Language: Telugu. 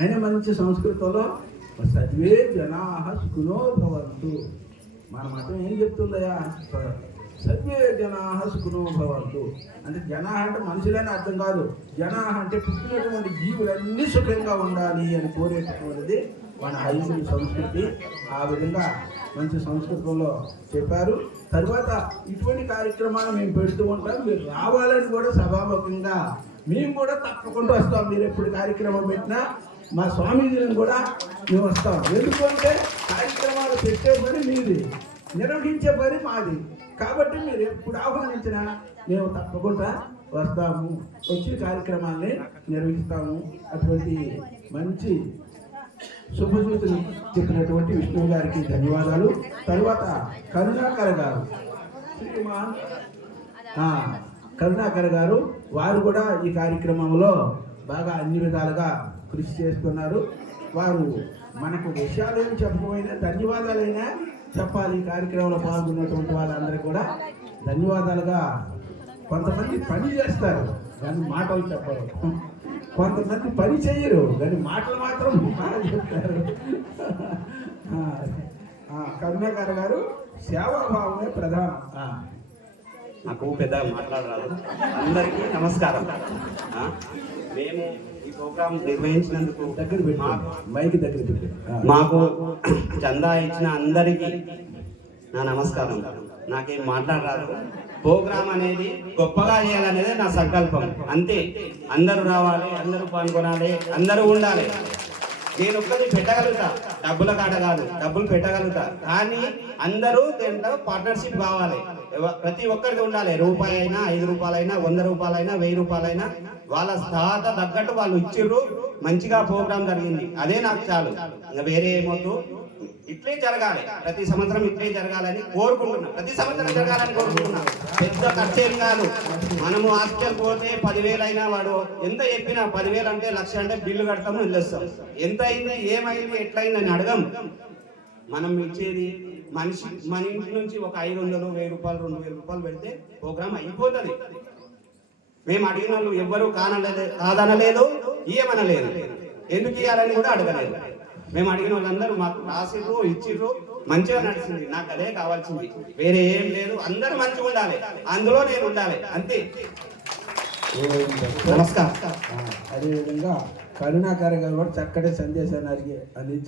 అయినా మంచి సంస్కృతంలో సర్వే జనా సుఖినో భవంతు. మన మతం ఏం చెప్తుందయ్యా? సర్వే జనా సుఖినో భవంతు అంటే జనా అంటే మనుషులని అర్థం కాదు. జనా అంటే పుట్టినటువంటి జీవులన్నీ సుఖంగా ఉండాలి అని కోరేటటువంటిది మన హైందవ సంస్కృతి. ఆ విధంగా మంచి సంస్కృతంలో చెప్పారు. తర్వాత ఇటువంటి కార్యక్రమాలు మేము పెడుతూ ఉంటాం. మీరు రావాలని కూడా సభాముఖంగా మేము కూడా తప్పకుండా వస్తాం. మీరు ఎప్పుడు కార్యక్రమం పెట్టినా మా స్వామీజీలను కూడా మేము వస్తాం. ఎందుకంటే కార్యక్రమాలు పెట్టే పని మీది, నిర్వహించే పని మాది. కాబట్టి మీరు ఎప్పుడు ఆహ్వానించినా మేము తప్పకుండా వస్తాము, వచ్చి కార్యక్రమాన్ని నిర్వహిస్తాము. అటువంటి మంచి శుభసూచనలు చెప్పినటువంటి విష్ణు గారికి ధన్యవాదాలు. తర్వాత కరుణాకర్ గారు, శ్రీమాన్ కరుణాకర్ గారు, వారు కూడా ఈ కార్యక్రమంలో బాగా అన్ని విధాలుగా కృషి చేస్తున్నారు. వారు మనకు విషయాలు ఏమి చెప్పకపోయినా ధన్యవాదాలైనా చెప్పాలి. ఈ కార్యక్రమంలో పాల్గొన్నటువంటి వాళ్ళందరికీ కూడా ధన్యవాదాలుగా. కొంతమంది పని చేస్తారు కానీ మాటలు చెప్పరు, కొంతమంది పని చేయరు కానీ మాటలు మాత్రం బాగా చెప్తారు. కరుణాకర్ గారు సేవాభావమే ప్రధానం. నాకు పెద్దగా మాట్లాడరాదు. అందరికీ నమస్కారం. మేము ఈ ప్రోగ్రాం నిర్వహించినందుకు మైక్ దగ్గర మాకు చందా ఇచ్చిన అందరికీ నా నమస్కారం. నాకేం మాట్లాడరాదు. ప్రోగ్రాం అనేది గొప్పగా చేయాలనేది నా సంకల్పం, అంతే. అందరూ రావాలి, అందరూ పాల్గొనాలి, అందరూ ఉండాలి. నేను ఒక్కటి పెట్టగలుగుతా, డబ్బుల కాట కాదు, డబ్బులు పెట్టగలుగుతా. కానీ అందరూ దీంట్లో పార్ట్నర్షిప్ కావాలి. ప్రతి ఒక్కరికి ఉండాలి. రూపాయి అయినా, 5 రూపాయలైనా, 100 రూపాయలైనా, 1000 రూపాయలైనా వాళ్ళ స్థాత తగ్గట్టు వాళ్ళు ఇచ్చిర్రు. మంచిగా ప్రోగ్రాం జరిగింది, అదే నాకు చాలు. ఇంకా వేరే ఏమొద్దు. ఇట్లే జరగాలి, ప్రతి సంవత్సరం ఇట్లే జరగాలని కోరుకుంటున్నా. ప్రతి సంవత్సరం జరగాలని కోరుకుంటున్నా. పెద్ద ఖర్చేం కాదు. మనము హాస్పిటల్ పోతే 10,000 అయినా వాడు ఎంత చెప్పినా 10,000 అంటే 1,00,000 అంటే బిల్లు కడతాము, వెళ్ళొస్తాం. ఎంత అయింది, ఏమైంది, ఎట్లయింది అని అడగం. మనం ఇచ్చేది మనిషి మన ఇంటి నుంచి ఒక 500, 1000 రూపాయలు, 2000 రూపాయలు పెడితే ప్రోగ్రాం అయిపోతుంది. మేము అడిగిన వాళ్ళు ఎవ్వరూ కాదనలేదు, ఇయ్యమనలేదు. ఎందుకు ఇవ్వాలని కూడా అడగలేదు. మేము అడిగిన వాళ్ళందరూ మాకు రాసిర్రు, ఇచ్చిర్రు, మంచిగా నడిచింది. నాకు అదే కావాల్సింది, వేరే ఏం లేదు. అందరూ మంచిగా ఉండాలి, అందులో నేను ఉండాలి, అంతే. నమస్కారం. అదేవిధంగా కరుణాకర్ గారు కూడా చక్కటి సందేశాన్ని అందించారు.